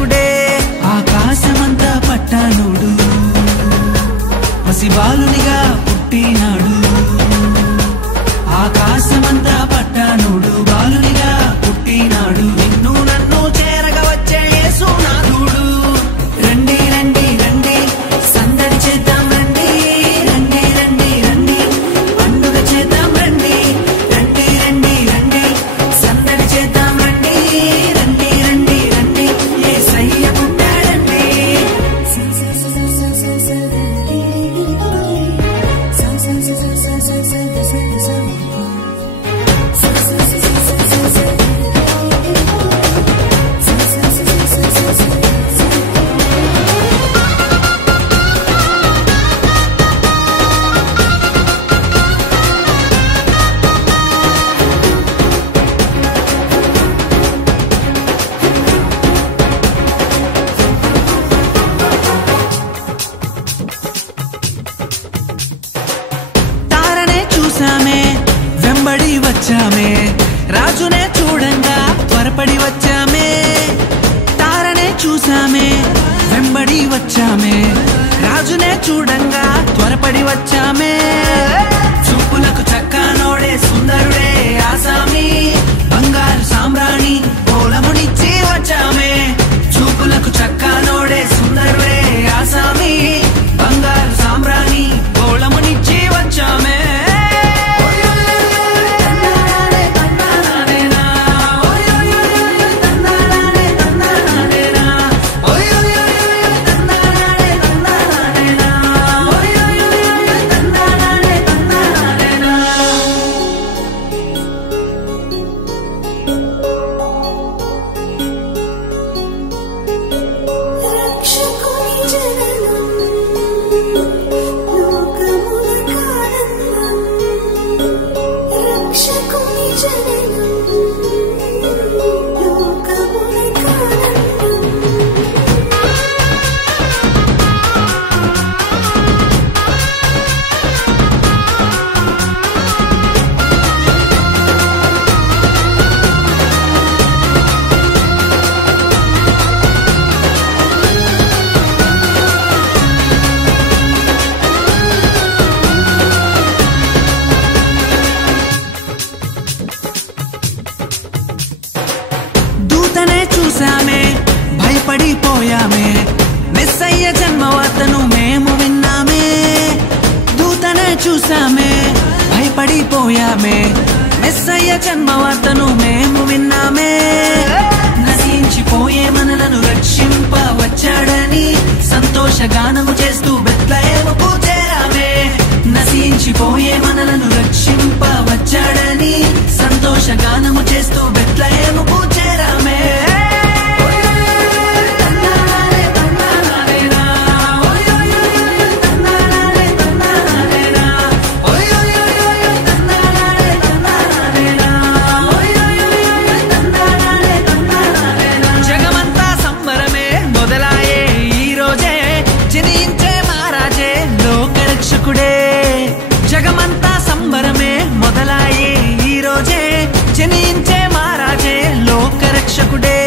లోకరక్షకుడే ఆకాశమంతా పట్టానుడు పసిబాలునిగా పుట్టినాడు ఆకాశమంతా పట్టానుడు బాలునిగా పుట్టినాడు నిన్ను నన్ను చేరగా వచ్చే యేసునాథుడు రండి రండి రండి సందడి చేద్దాం రండి రండి రండి రండి పండుగ చేద్దాం రండి రండి రండి రండి సందడి చేద్దాం రండి రండి రండి రండి యేసయ్య పుట్టాడండి వెంబడి వచ్చామే రాజునే చూడంగా త్వరపడి వచ్చామే తారనే చూసామే వెంబడి వచ్చామే రాజునే చూడంగా త్వరపడి వచ్చామే చూపులకు చక్కనోడే సుందరుడే ఆసామి బంగారు సామ్రాణి పోలమునిచ్చి వచ్చామే చూపులకు చక్కనోడే సుందరుడే ఆసామి బంగారు సామ్రాణి పోలమునిచ్చి వచ్చామే చూసామే భయపడిపోయామే మెస్సయ్య జన్మవార్తను మేము విన్నామే దూతనే చూసామే భయపడిపోయామే మెస్సయ్య జన్మవార్తను మేము విన్నామే నశించిపోయే మనలను రక్షింప వచ్చాడని సంతోషగానము చేస్తూ బెత్లెహేముకు చేరామే నశించిపోయే మనలను రక్షింప వచ్చాడని సంతోషగానము చేస్తూ బెత్లెహేముకు చేరామే జగమంతా సంబరమే మొదలాయే ఈ రోజే జనించే మహారాజే లోకరక్షకుడే